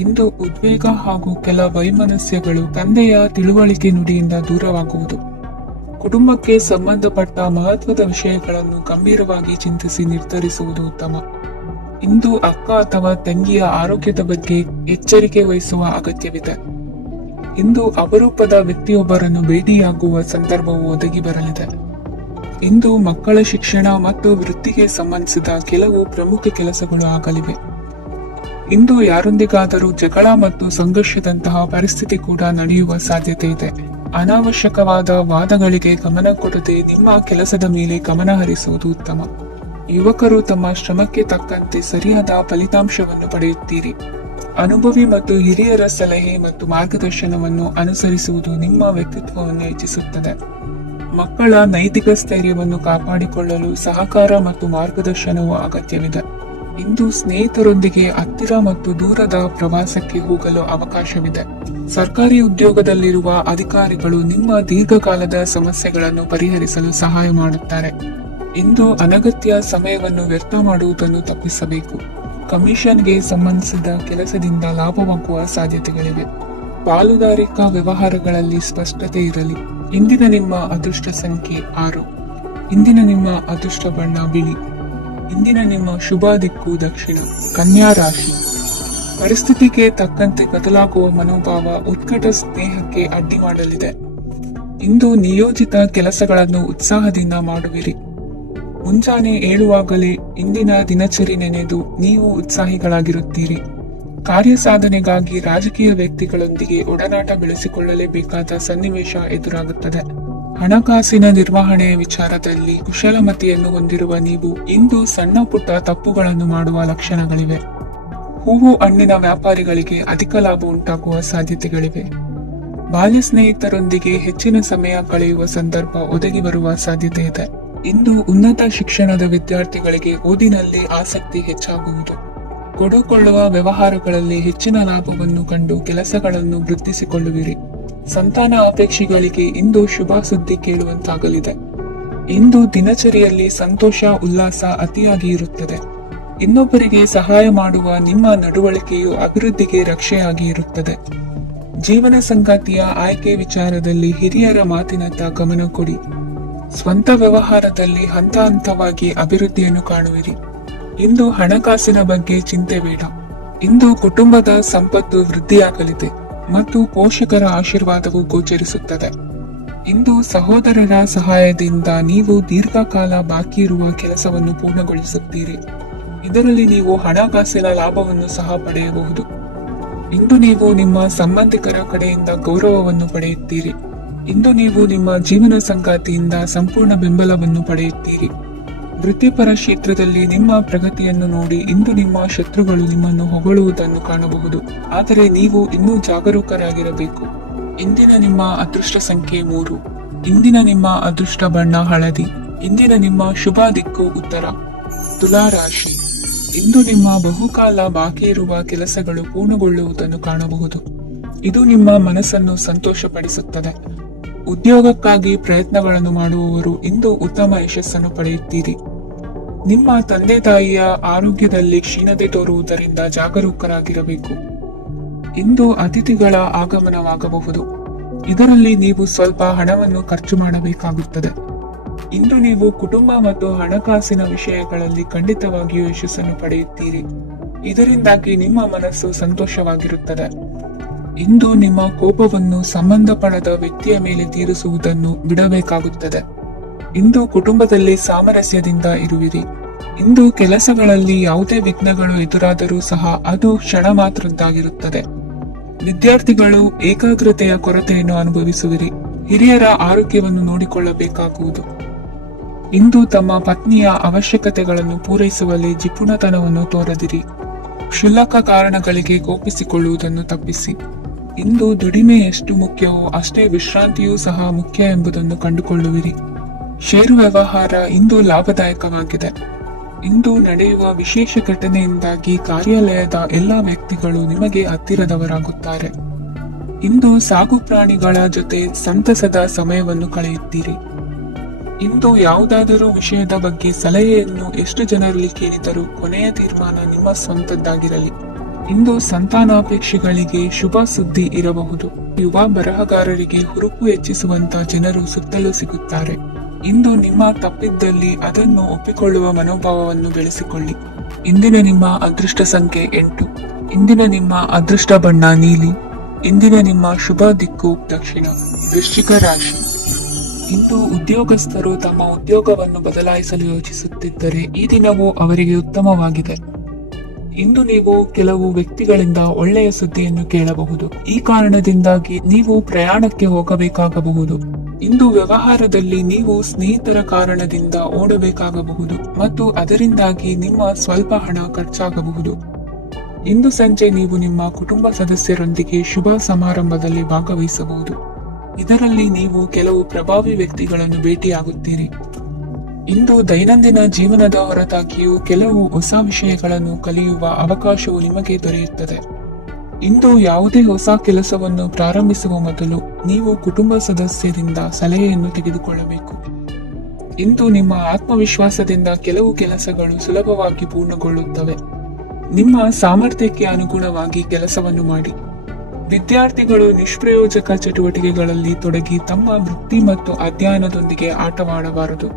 ಇಂದು ಉದ್ವೇಗ ಹಾಗೂ ಕೆಲ ವೈಮನಸ್ಯಗಳು ತಂದೆಯ ತಿಳುವಳಿಕೆ ನುಡಿಯಿಂದ ದೂರವಾಗುವುದು. ಕುಟುಂಬಕ್ಕೆ ಸಂಬಂಧಪಟ್ಟ ಮಹತ್ವದ ವಿಷಯಗಳನ್ನು ಗಂಭೀರವಾಗಿ ಚಿಂತಿಸಿ ನಿರ್ಧರಿಸುವುದು ಉತ್ತಮ. ಇಂದು ಅಕ್ಕ ಅಥವಾ ತಂಗಿಯ ಆರೋಗ್ಯದ ಬಗ್ಗೆ ಎಚ್ಚರಿಕೆ ವಹಿಸುವ ಅಗತ್ಯವಿದೆ. ಇಂದು ಅಪರೂಪದ ವ್ಯಕ್ತಿಯೊಬ್ಬರನ್ನು ಭೇಟಿಯಾಗುವ ಸಂದರ್ಭವು ಒದಗಿ ಬರಲಿದೆ. ಇಂದು ಮಕ್ಕಳ ಶಿಕ್ಷಣ ಮತ್ತು ವೃತ್ತಿಗೆ ಸಂಬಂಧಿಸಿದ ಕೆಲವು ಪ್ರಮುಖ ಕೆಲಸಗಳು ಆಗಲಿವೆ. ಇಂದು ಯಾರೊಂದಿಗಾದರೂ ಜಗಳ ಮತ್ತು ಸಂಘರ್ಷದಂತಹ ಪರಿಸ್ಥಿತಿ ಕೂಡ ನಡೆಯುವ ಸಾಧ್ಯತೆ ಇದೆ. ಅನಾವಶ್ಯಕವಾದ ವಾದಗಳಿಗೆ ಗಮನ ಕೊಡದೆ ನಿಮ್ಮ ಕೆಲಸದ ಮೇಲೆ ಗಮನ ಹರಿಸುವುದು ಉತ್ತಮ. ಯುವಕರು ತಮ್ಮ ಶ್ರಮಕ್ಕೆ ತಕ್ಕಂತೆ ಸರಿಯಾದ ಫಲಿತಾಂಶವನ್ನು ಪಡೆಯುತ್ತೀರಿ. ಅನುಭವಿ ಮತ್ತು ಹಿರಿಯರ ಸಲಹೆ ಮತ್ತು ಮಾರ್ಗದರ್ಶನವನ್ನು ಅನುಸರಿಸುವುದು ನಿಮ್ಮ ವ್ಯಕ್ತಿತ್ವವನ್ನು ಹೆಚ್ಚಿಸುತ್ತದೆ. ಮಕ್ಕಳ ನೈತಿಕ ಸ್ಥೈರ್ಯವನ್ನು ಕಾಪಾಡಿಕೊಳ್ಳಲು ಸಹಕಾರ ಮತ್ತು ಮಾರ್ಗದರ್ಶನವು ಅಗತ್ಯವಿದೆ. ಇಂದು ಸ್ನೇಹಿತರೊಂದಿಗೆ ಹತ್ತಿರ ಮತ್ತು ದೂರದ ಪ್ರವಾಸಕ್ಕೆ ಹೋಗಲು ಅವಕಾಶವಿದೆ. ಸರ್ಕಾರಿ ಉದ್ಯೋಗದಲ್ಲಿರುವ ಅಧಿಕಾರಿಗಳು ನಿಮ್ಮ ದೀರ್ಘಕಾಲದ ಸಮಸ್ಯೆಗಳನ್ನು ಪರಿಹರಿಸಲು ಸಹಾಯ ಮಾಡುತ್ತಾರೆ. ಇಂದು ಅನಗತ್ಯ ಸಮಯವನ್ನು ವ್ಯರ್ಥ ಮಾಡುವುದನ್ನು ತಪ್ಪಿಸಬೇಕು. ಕಮಿಷನ್ಗೆ ಸಂಬಂಧಿಸಿದ ಕೆಲಸದಿಂದ ಲಾಭವಾಗುವ ಸಾಧ್ಯತೆಗಳಿವೆ. ಪಾಲುದಾರಿಕಾ ವ್ಯವಹಾರಗಳಲ್ಲಿ ಸ್ಪಷ್ಟತೆ ಇರಲಿ. ಇಂದಿನ ನಿಮ್ಮ ಅದೃಷ್ಟ ಸಂಖ್ಯೆ 6. ಇಂದಿನ ನಿಮ್ಮ ಅದೃಷ್ಟ ಬಣ್ಣ ಬಿಳಿ. ಇಂದಿನ ನಿಮ್ಮ ಶುಭ ದಿಕ್ಕು ದಕ್ಷಿಣ. ಕನ್ಯಾ ರಾಶಿ. ಪರಿಸ್ಥಿತಿಗೆ ತಕ್ಕಂತೆ ಬದಲಾಗುವ ಮನೋಭಾವ ಉತ್ಕಟ ಸ್ನೇಹಕ್ಕೆ ಅಡ್ಡಿ ಮಾಡಲಿದೆ. ಇಂದು ನಿಯೋಜಿತ ಕೆಲಸಗಳನ್ನು ಉತ್ಸಾಹದಿಂದ ಮಾಡುವಿರಿ. ಮುಂಜಾನೆ ಏಳುವಾಗಲೇ ಇಂದಿನ ದಿನಚರಿ ನೆನೆದು ನೀವು ಉತ್ಸಾಹಿಗಳಾಗಿರುತ್ತೀರಿ. ಕಾರ್ಯ ಸಾಧನೆಗಾಗಿ ರಾಜಕೀಯ ವ್ಯಕ್ತಿಗಳೊಂದಿಗೆ ಒಡನಾಟ ಬೆಳೆಸಿಕೊಳ್ಳಲೇಬೇಕಾದ ಸನ್ನಿವೇಶ ಎದುರಾಗುತ್ತದೆ. ಹಣಕಾಸಿನ ನಿರ್ವಹಣೆಯ ವಿಚಾರದಲ್ಲಿ ಕುಶಲಮತಿಯನ್ನು ಹೊಂದಿರುವ ನೀವು ಇಂದು ಸಣ್ಣ ಪುಟ್ಟ ತಪ್ಪುಗಳನ್ನು ಮಾಡುವ ಲಕ್ಷಣಗಳಿವೆ. ಹೂವು ಹಣ್ಣಿನ ವ್ಯಾಪಾರಿಗಳಿಗೆ ಅಧಿಕ ಲಾಭ ಉಂಟಾಗುವ ಸಾಧ್ಯತೆಗಳಿವೆ. ಬಾಲ್ಯ ಸ್ನೇಹಿತರೊಂದಿಗೆ ಹೆಚ್ಚಿನ ಸಮಯ ಕಳೆಯುವ ಸಂದರ್ಭ ಒದಗಿ ಬರುವ ಸಾಧ್ಯತೆ ಇದೆ. ಇಂದು ಉನ್ನತ ಶಿಕ್ಷಣದ ವಿದ್ಯಾರ್ಥಿಗಳಿಗೆ ಓದಿನಲ್ಲಿ ಆಸಕ್ತಿ ಹೆಚ್ಚಾಗುವುದು. ಕೊಡುಕೊಳ್ಳುವ ವ್ಯವಹಾರಗಳಲ್ಲಿ ಹೆಚ್ಚಿನ ಲಾಭವನ್ನು ಕಂಡು ಕೆಲಸಗಳನ್ನು ವೃದ್ಧಿಸಿಕೊಳ್ಳುವಿರಿ. ಸಂತಾನ ಅಪೇಕ್ಷಿಗಳಿಗೆ ಇಂದು ಶುಭ ಸುದ್ದಿ ಕೇಳುವಂತಾಗಲಿದೆ. ಇಂದು ದಿನಚರಿಯಲ್ಲಿ ಸಂತೋಷ ಉಲ್ಲಾಸ ಅತಿಯಾಗಿ ಇರುತ್ತದೆ. ಇನ್ನೊಬ್ಬರಿಗೆ ಸಹಾಯ ಮಾಡುವ ನಿಮ್ಮ ನಡವಳಿಕೆಯು ಅಭಿವೃದ್ಧಿಗೆ ರಕ್ಷೆಯಾಗಿ ಇರುತ್ತದೆ. ಜೀವನ ಸಂಗಾತಿಯ ಆಯ್ಕೆ ವಿಚಾರದಲ್ಲಿ ಹಿರಿಯರ ಮಾತಿನತ್ತ ಗಮನ ಕೊಡಿ. ಸ್ವಂತ ವ್ಯವಹಾರದಲ್ಲಿ ಹಂತ ಹಂತವಾಗಿ ಅಭಿವೃದ್ಧಿಯನ್ನು ಕಾಣುವಿರಿ. ಇಂದು ಹಣಕಾಸಿನ ಬಗ್ಗೆ ಚಿಂತೆ ಬೇಡ. ಇಂದು ಕುಟುಂಬದ ಸಂಪತ್ತು ವೃದ್ಧಿಯಾಗಲಿದೆ ಮತ್ತು ಪೋಷಕರ ಆಶೀರ್ವಾದವು ಗೋಚರಿಸುತ್ತದೆ. ಇಂದು ಸಹೋದರರ ಸಹಾಯದಿಂದ ನೀವು ದೀರ್ಘಕಾಲ ಬಾಕಿ ಇರುವ ಕೆಲಸವನ್ನು ಪೂರ್ಣಗೊಳಿಸುತ್ತೀರಿ. ಇದರಲ್ಲಿ ನೀವು ಹಣಕಾಸಿನ ಲಾಭವನ್ನು ಸಹ ಪಡೆಯಬಹುದು. ಇಂದು ನೀವು ನಿಮ್ಮ ಸಂಬಂಧಿಕರ ಕಡೆಯಿಂದ ಗೌರವವನ್ನು ಪಡೆಯುತ್ತೀರಿ. ಇಂದು ನೀವು ನಿಮ್ಮ ಜೀವನ ಸಂಗಾತಿಯಿಂದ ಸಂಪೂರ್ಣ ಬೆಂಬಲವನ್ನು ಪಡೆಯುತ್ತೀರಿ. ವೃತ್ತಿಪರ ಕ್ಷೇತ್ರದಲ್ಲಿ ನಿಮ್ಮ ಪ್ರಗತಿಯನ್ನು ನೋಡಿ ಇಂದು ನಿಮ್ಮ ಶತ್ರುಗಳು ನಿಮ್ಮನ್ನು ಹೊಗಳುವುದನ್ನು ಕಾಣಬಹುದು. ಆದರೆ ನೀವು ಇನ್ನೂ ಜಾಗರೂಕರಾಗಿರಬೇಕು. ಇಂದಿನ ನಿಮ್ಮ ಅದೃಷ್ಟ ಸಂಖ್ಯೆ 3. ಇಂದಿನ ನಿಮ್ಮ ಅದೃಷ್ಟ ಬಣ್ಣ ಹಳದಿ. ಇಂದಿನ ನಿಮ್ಮ ಶುಭ ದಿಕ್ಕು ಉತ್ತರ. ತುಲಾ ರಾಶಿ. ಇಂದು ನಿಮ್ಮ ಬಹುಕಾಲ ಬಾಕಿ ಇರುವ ಕೆಲಸಗಳು ಪೂರ್ಣಗೊಳ್ಳುವುದನ್ನು ಕಾಣಬಹುದು. ಇದು ನಿಮ್ಮ ಮನಸ್ಸನ್ನು ಸಂತೋಷಪಡಿಸುತ್ತದೆ. ಉದ್ಯೋಗಕ್ಕಾಗಿ ಪ್ರಯತ್ನಗಳನ್ನು ಮಾಡುವವರು ಇಂದು ಉತ್ತಮ ಯಶಸ್ಸನ್ನು ಪಡೆಯುತ್ತೀರಿ. ನಿಮ್ಮ ತಂದೆ ತಾಯಿಯ ಆರೋಗ್ಯದಲ್ಲಿ ಕ್ಷೀಣತೆ ತೋರುವುದರಿಂದ ಜಾಗರೂಕರಾಗಿರಬೇಕು. ಇಂದು ಅತಿಥಿಗಳ ಆಗಮನವಾಗಬಹುದು. ಇದರಲ್ಲಿ ನೀವು ಸ್ವಲ್ಪ ಹಣವನ್ನು ಖರ್ಚು ಮಾಡಬೇಕಾಗುತ್ತದೆ. ಇಂದು ನೀವು ಕುಟುಂಬ ಮತ್ತು ಹಣಕಾಸಿನ ವಿಷಯಗಳಲ್ಲಿ ಖಂಡಿತವಾಗಿಯೂ ಯಶಸ್ಸನ್ನು ಪಡೆಯುತ್ತೀರಿ. ಇದರಿಂದಾಗಿ ನಿಮ್ಮ ಮನಸ್ಸು ಸಂತೋಷವಾಗಿರುತ್ತದೆ. ಇಂದು ನಿಮ್ಮ ಕೋಪವನ್ನು ಸಂಬಂಧಪಡದ ವ್ಯಕ್ತಿಯ ಮೇಲೆ ತೀರಿಸುವುದನ್ನು ಬಿಡಬೇಕಾಗುತ್ತದೆ. ಇಂದು ಕುಟುಂಬದಲ್ಲಿ ಸಾಮರಸ್ಯದಿಂದ ಇರುವಿರಿ. ಇಂದು ಕೆಲಸಗಳಲ್ಲಿ ಯಾವುದೇ ವಿಘ್ನಗಳು ಎದುರಾದರೂ ಸಹ ಅದು ಕ್ಷಣ ಮಾತ್ರದ್ದಾಗಿರುತ್ತದೆ. ವಿದ್ಯಾರ್ಥಿಗಳು ಏಕಾಗ್ರತೆಯ ಕೊರತೆಯನ್ನು ಅನುಭವಿಸುವಿರಿ. ಹಿರಿಯರ ಆರೋಗ್ಯವನ್ನು ನೋಡಿಕೊಳ್ಳಬೇಕಾಗುವುದು. ಇಂದು ತಮ್ಮ ಪತ್ನಿಯ ಅವಶ್ಯಕತೆಗಳನ್ನು ಪೂರೈಸುವಲ್ಲಿ ಜಿಪುಣತನವನ್ನು ತೋರದಿರಿ. ಕ್ಷುಲ್ಲಕ ಕಾರಣಗಳಿಗೆ ಕೋಪಿಸಿಕೊಳ್ಳುವುದನ್ನು ತಪ್ಪಿಸಿ. ಇಂದು ದುಡಿಮೆ ಎಷ್ಟು ಮುಖ್ಯವೋ ಅಷ್ಟೇ ವಿಶ್ರಾಂತಿಯೂ ಸಹ ಮುಖ್ಯ ಎಂಬುದನ್ನು ಕಂಡುಕೊಳ್ಳುವಿರಿ. ಷೇರು ವ್ಯವಹಾರ ಇಂದು ಲಾಭದಾಯಕವಾಗಿದೆ. ಇಂದು ನಡೆಯುವ ವಿಶೇಷ ಘಟನೆಯಿಂದಾಗಿ ಕಾರ್ಯಾಲಯದ ಎಲ್ಲಾ ವ್ಯಕ್ತಿಗಳು ನಿಮಗೆ ಹತ್ತಿರದವರಾಗುತ್ತಾರೆ. ಇಂದು ಸಾಕು ಪ್ರಾಣಿಗಳ ಜೊತೆ ಸಂತಸದ ಸಮಯವನ್ನು ಕಳೆಯುತ್ತೀರಿ. ಇಂದು ಯಾವುದಾದರೂ ವಿಷಯದ ಬಗ್ಗೆ ಸಲಹೆಯನ್ನು ಎಷ್ಟು ಜನರಲ್ಲಿ ಕೇಳಿದರೂ ಕೊನೆಯ ತೀರ್ಮಾನ ನಿಮ್ಮ ಸ್ವಂತದ್ದಾಗಿರಲಿ. ಇಂದು ಸಂತಾನಾಪೇಕ್ಷಿಗಳಿಗೆ ಶುಭ ಸುದ್ದಿ ಇರಬಹುದು. ಯುವ ಬರಹಗಾರರಿಗೆ ಹುರುಪು ಹೆಚ್ಚಿಸುವಂತ ಜನರು ಸುತ್ತಲೂ ಸಿಗುತ್ತಾರೆ. ಇಂದು ನಿಮ್ಮ ತಪ್ಪಿದ್ದಲ್ಲಿ ಅದನ್ನು ಒಪ್ಪಿಕೊಳ್ಳುವ ಮನೋಭಾವವನ್ನು ಬೆಳೆಸಿಕೊಳ್ಳಿ. ಇಂದಿನ ನಿಮ್ಮ ಅದೃಷ್ಟ ಸಂಖ್ಯೆ 8. ಇಂದಿನ ನಿಮ್ಮ ಅದೃಷ್ಟ ಬಣ್ಣ ನೀಲಿ. ಇಂದಿನ ನಿಮ್ಮ ಶುಭ ದಿಕ್ಕು ದಕ್ಷಿಣ. ವೃಶ್ಚಿಕ ರಾಶಿ. ಇಂದು ಉದ್ಯೋಗಸ್ಥರು ತಮ್ಮ ಉದ್ಯೋಗವನ್ನು ಬದಲಾಯಿಸಲು ಯೋಚಿಸುತ್ತಿದ್ದರೆ ಈ ದಿನವೂ ಅವರಿಗೆ ಉತ್ತಮವಾಗಿದೆ. ಇಂದು ನೀವು ಕೆಲವು ವ್ಯಕ್ತಿಗಳಿಂದ ಒಳ್ಳೆಯ ಸುದ್ದಿಯನ್ನು ಕೇಳಬಹುದು. ಈ ಕಾರಣದಿಂದಾಗಿ ನೀವು ಪ್ರಯಾಣಕ್ಕೆ ಹೋಗಬೇಕಾಗಬಹುದು. ಇಂದು ವ್ಯವಹಾರದಲ್ಲಿ ನೀವು ಸ್ನೇಹಿತರ ಕಾರಣದಿಂದ ಓಡಬೇಕಾಗಬಹುದು ಮತ್ತು ಅದರಿಂದಾಗಿ ನಿಮ್ಮ ಸ್ವಲ್ಪ ಹಣ ಖರ್ಚಾಗಬಹುದು. ಇಂದು ಸಂಜೆ ನೀವು ನಿಮ್ಮ ಕುಟುಂಬ ಸದಸ್ಯರೊಂದಿಗೆ ಶುಭ ಸಮಾರಂಭದಲ್ಲಿ ಭಾಗವಹಿಸಬಹುದು. ಇದರಲ್ಲಿ ನೀವು ಕೆಲವು ಪ್ರಭಾವಿ ವ್ಯಕ್ತಿಗಳನ್ನು ಭೇಟಿಯಾಗುತ್ತೀರಿ. ಇಂದು ದೈನಂದಿನ ಜೀವನದ ಹೊರತಾಗಿಯೂ ಕೆಲವು ಹೊಸ ವಿಷಯಗಳನ್ನು ಕಲಿಯುವ ಅವಕಾಶವು ನಿಮಗೆ ದೊರೆಯುತ್ತದೆ. ಇಂದು ಯಾವುದೇ ಹೊಸ ಕೆಲಸವನ್ನು ಪ್ರಾರಂಭಿಸುವ ಮೊದಲು ನೀವು ಕುಟುಂಬ ಸದಸ್ಯರಿಂದ ಸಲಹೆಯನ್ನು ತೆಗೆದುಕೊಳ್ಳಬೇಕು. ಇಂದು ನಿಮ್ಮ ಆತ್ಮವಿಶ್ವಾಸದಿಂದ ಕೆಲವು ಕೆಲಸಗಳು ಸುಲಭವಾಗಿ ಪೂರ್ಣಗೊಳ್ಳುತ್ತವೆ. ನಿಮ್ಮ ಸಾಮರ್ಥ್ಯಕ್ಕೆ ಅನುಗುಣವಾಗಿ ಕೆಲಸವನ್ನು ಮಾಡಿ. ವಿದ್ಯಾರ್ಥಿಗಳು ನಿಷ್ಪ್ರಯೋಜಕ ಚಟುವಟಿಕೆಗಳಲ್ಲಿ ತೊಡಗಿ ತಮ್ಮ ವೃತ್ತಿ ಮತ್ತು ಅಧ್ಯಯನದೊಂದಿಗೆ ಆಟವಾಡಬಾರದು.